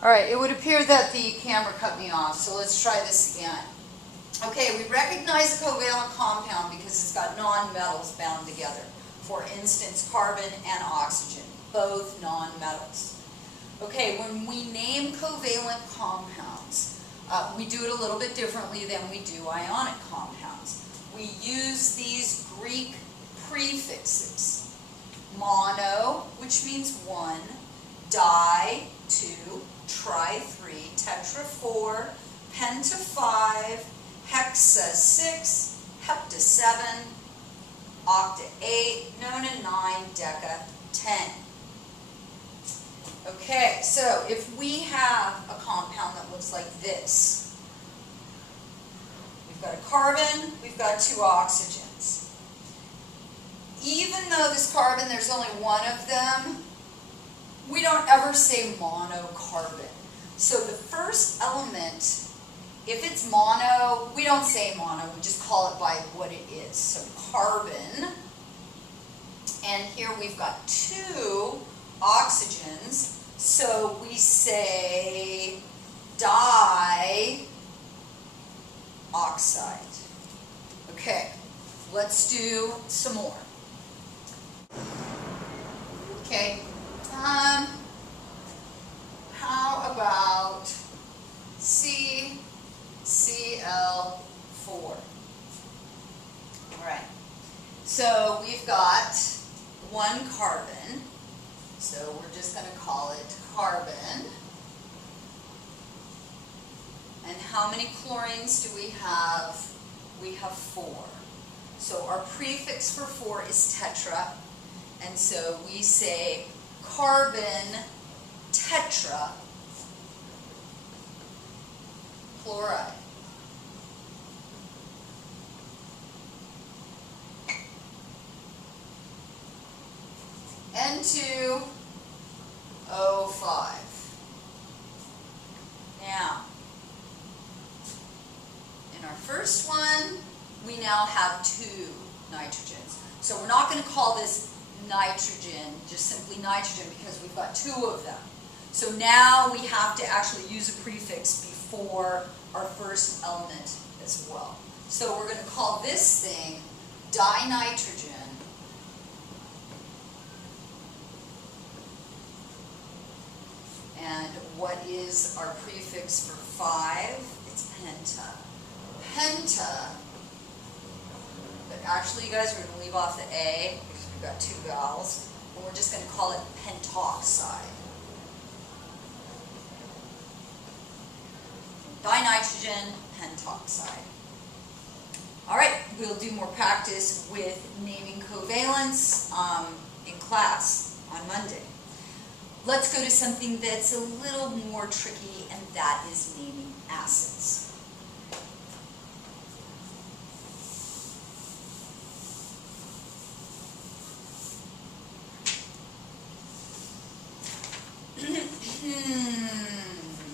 All right, it would appear that the camera cut me off, so let's try this again. Okay, we recognize a covalent compound because it's got nonmetals bound together. For instance, carbon and oxygen, both nonmetals. Okay, when we name covalent compounds, we do it a little bit differently than we do ionic compounds. We use these Greek prefixes. Mono, which means one, di, 2, tri, 3, tetra, 4, penta, 5, hexa, 6, hepta, 7, octa, 8, nona, 9, deca, 10. Okay, so if we have a compound that looks like this, we've got a carbon, we've got 2 oxygens. Even though this carbon, there's only one of them, we don't ever say monocarbon. So the first element, if it's mono, we don't say mono, we just call it by what it is. So carbon, and here we've got 2 oxygens, so we say dioxide. Okay, let's do some more. Okay, how about CCl4? All right, so we've got 1 carbon, so we're just going to call it carbon. And how many chlorines do we have? We have 4. So our prefix for 4 is tetra, and so we say carbon tetra chloride. N2O5. Now, in our first one, we now have 2 nitrogens. So we're not going to call this nitrogen, just simply nitrogen, because we've got 2 of them. So now we have to actually use a prefix before our first element as well. So we're going to call this thing dinitrogen. And what is our prefix for 5? It's penta. Penta, but actually you guys are going to leave off the A because we've got 2 vowels, and we're just going to call it pentoxide. Dinitrogen pentoxide. All right, we'll do more practice with naming covalents in class on Monday. Let's go to something that's a little more tricky, and that is naming acids.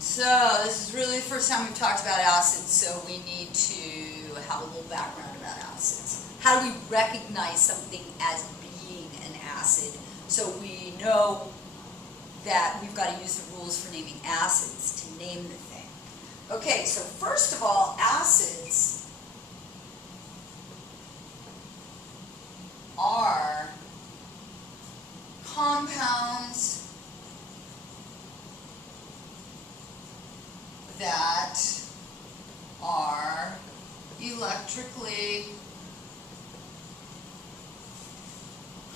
So this is really the first time we've talked about acids, so we need to have a little background about acids. How do we recognize something as being an acid so we know that we've got to use the rules for naming acids to name the thing? Okay, so first of all, acids are compounds that are electrically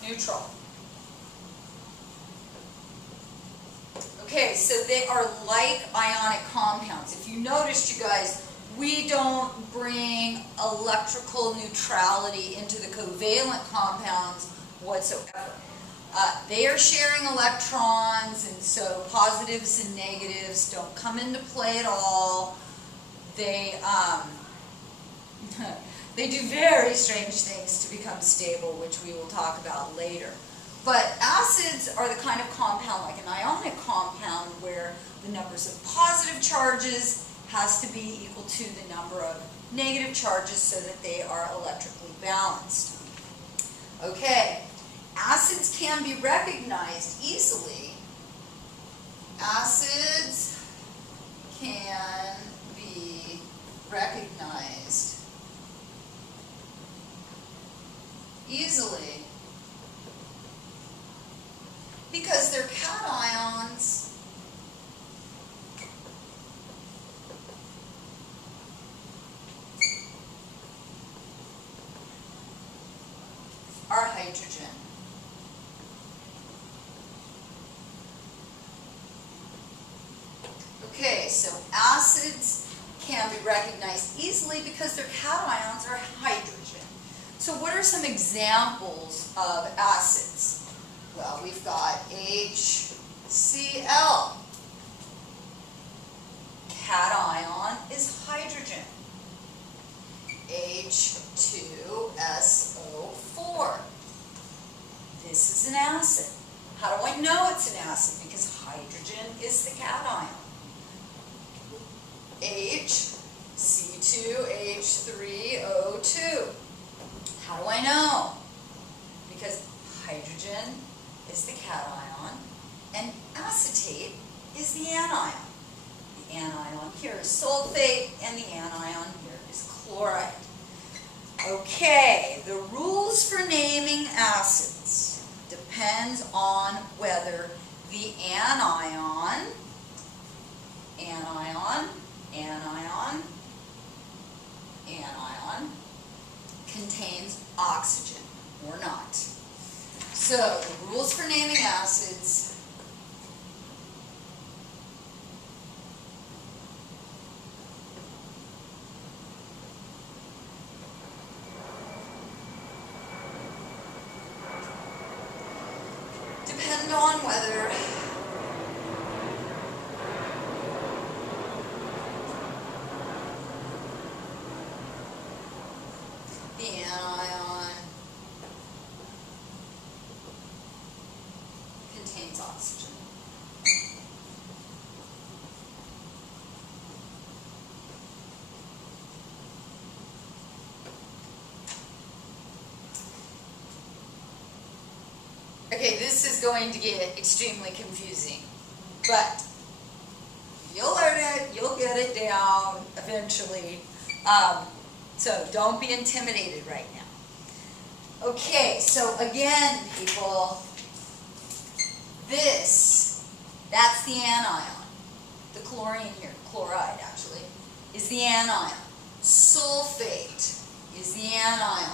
neutral. Okay, so they are like ionic compounds. If you noticed, you guys, we don't bring electrical neutrality into the covalent compounds whatsoever. They are sharing electrons, and so positives and negatives don't come into play at all. They they do very strange things to become stable, which we will talk about later. But acids are the kind of compound, like an ionic compound, where the numbers of positive charges has to be equal to the number of negative charges so that they are electrically balanced. Okay. Acids can be recognized easily. Acids recognized easily because their cations are hydrogen. Okay, so acids can be recognized easily because their cations are hydrogen. So what are some examples of acids? Well, we've got HCl. Cation is hydrogen. H2SO4. This is an acid. How do I know it's an acid? Because hydrogen is the cation. HC2H3O2. How do I know? Because hydrogen is the cation and acetate is the anion. The anion here is sulfate and the anion here is chloride. Okay, the rules for naming acids depends on whether the anion contains oxygen or not. So the rules for naming acids depend on whether the anion contains oxygen. Okay, this is going to get extremely confusing, but you'll learn it, you'll get it down eventually. So don't be intimidated right now. Okay, so again, people, that's the anion. The chlorine here, chloride actually, is the anion. Sulfate is the anion.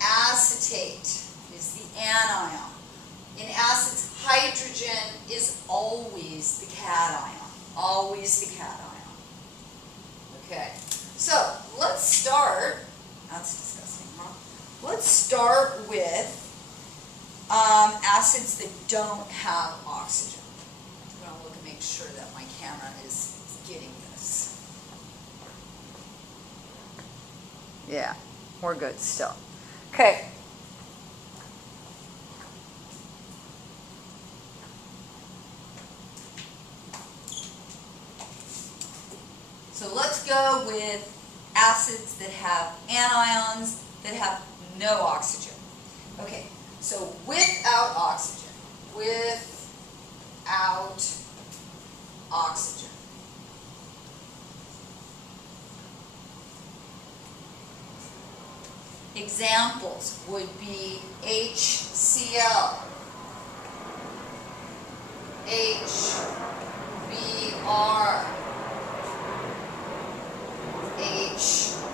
Acetate is the anion. In acids, hydrogen is always the cation. Always the cation. Okay, so let's start. That's disgusting, huh? Let's start with acids that don't have oxygen. I'm going to look and make sure that my camera is getting this. Yeah, we're good still. Okay. So let's go with acids that have anions that have no oxygen. Okay, so without oxygen. Without oxygen. Examples would be HCl, HBr, HCN.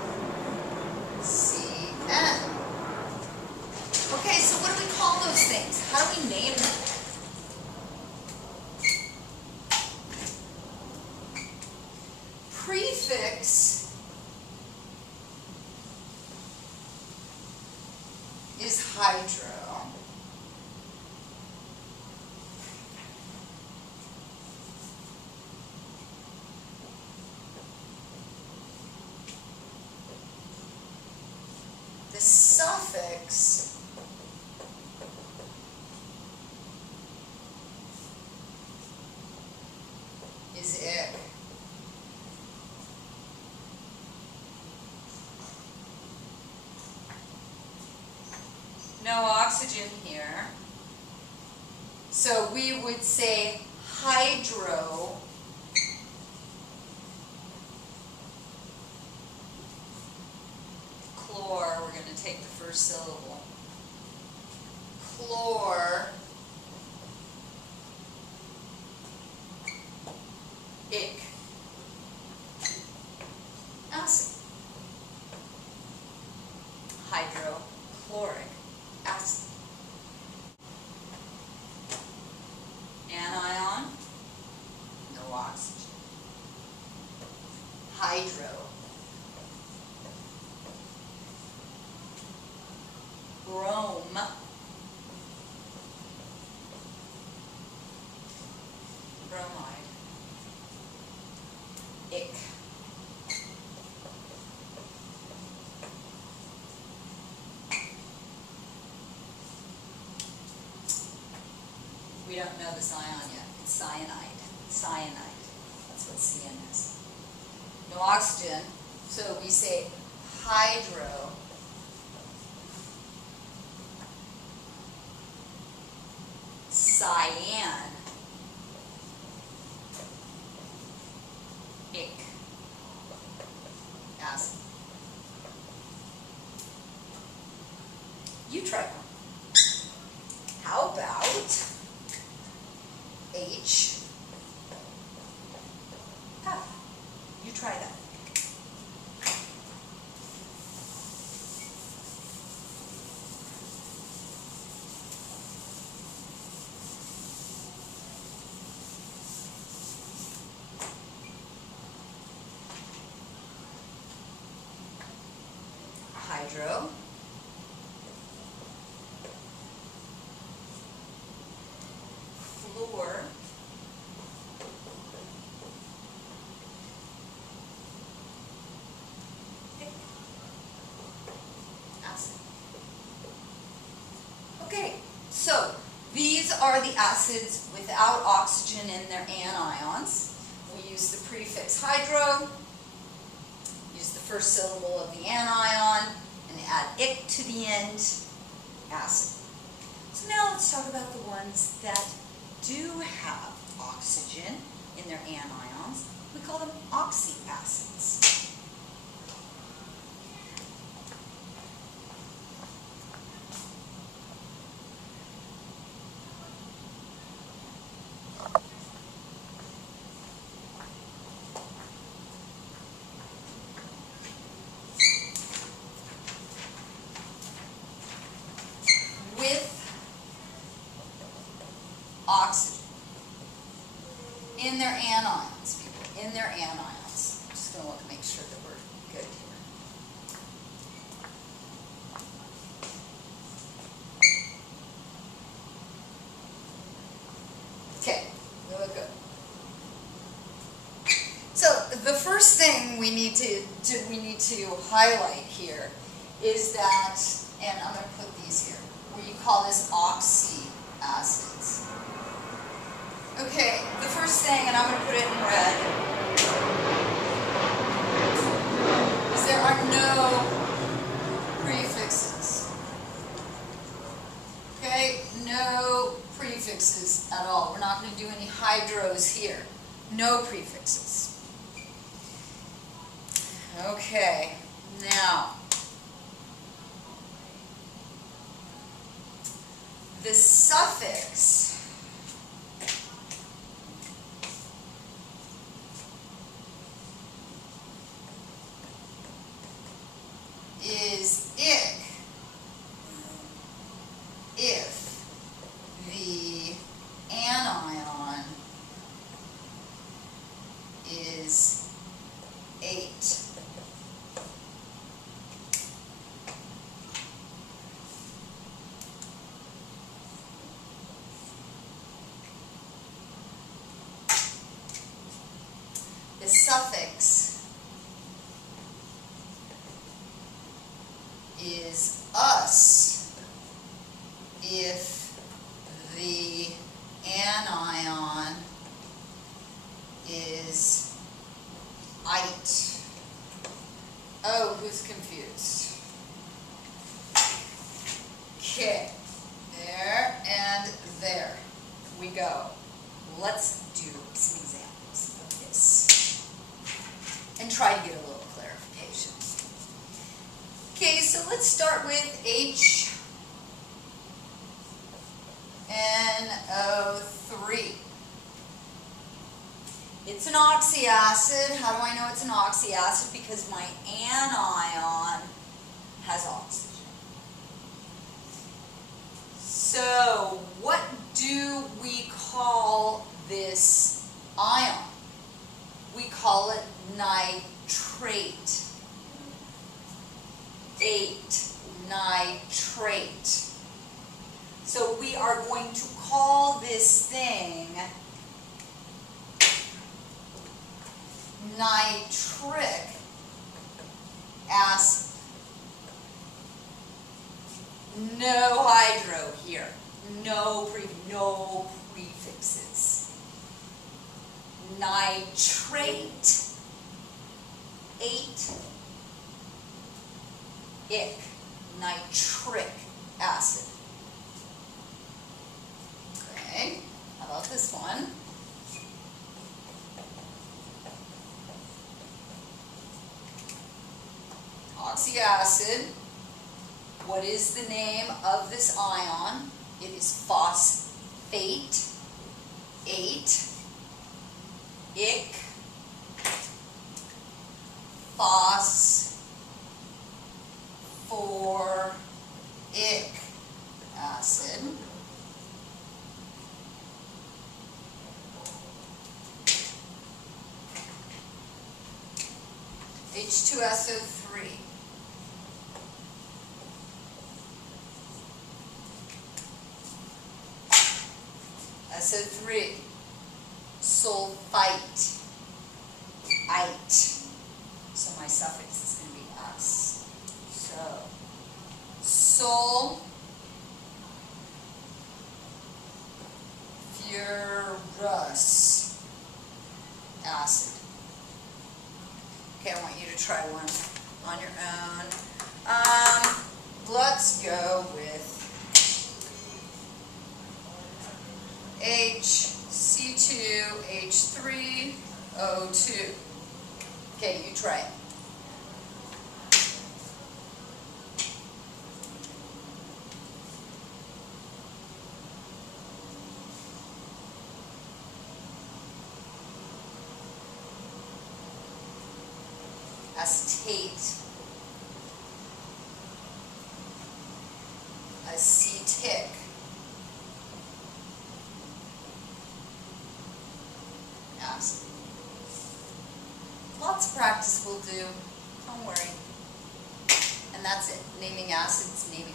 Okay, so what do we call those things? How do we name them? Prefix is hydro. The suffix is ic. No oxygen here. So we would say hydro first syllable. Chlor. Ic. Acid. Hydrochloric acid. Anion. No oxygen. Hydro. Brome. Bromide. Ic. We don't know this ion yet. It's cyanide. Cyanide. That's what CN is. No oxygen, so we say hydro. Cyan. Ic. Acid. You try one. How about H. F. You try that. Hydro. Fluor. Acid. Okay, so these are the acids without oxygen in their anions. We use the prefix hydro, use the first syllable of the anion, and add ic to the end, acid. So now let's talk about the ones that do have oxygen in their anions. We call them oxyacids. Oxygen in their anions, people, in their anions. I'm just going to look and make sure that we're good here. Okay, we look good. So the first thing we need to highlight here is that, and I'm going to put these here, we call this oxyacids. Okay, the first thing, and I'm going to put it in red, is there are no prefixes. Okay, no prefixes at all. We're not going to do any hydros here. No prefixes. Okay, now, the suffix is ic if the anion is 8. The suffix is us if the anion is ite. Oh, who's confused? Okay, there and there we go. Let's do some examples of this and try to get a little clarification. Okay, so let's start start with HNO3. It's an oxyacid. How do I know it's an oxyacid? Because my anion has oxygen. So what do we call this ion? We call it nitrate. 8-nitrate. So we are going to call this thing nitric acid. No hydro here. No prefixes. Nitrate. 8-ic. Nitric acid. Okay, how about this one? Oxyacid. What is the name of this ion? It is phosphate. 8-ic. Phosphoric acid. H2SO3. SO3. Sulfite. Ite. So my suffix is going to be S. So, sulfurous acid. Okay, I want you to try one on your own. Let's go with HC2H3O2. Okay, you try it. Acetate. Acetic. Acid. Lots of practice will do. Don't worry. And that's it. Naming acids, naming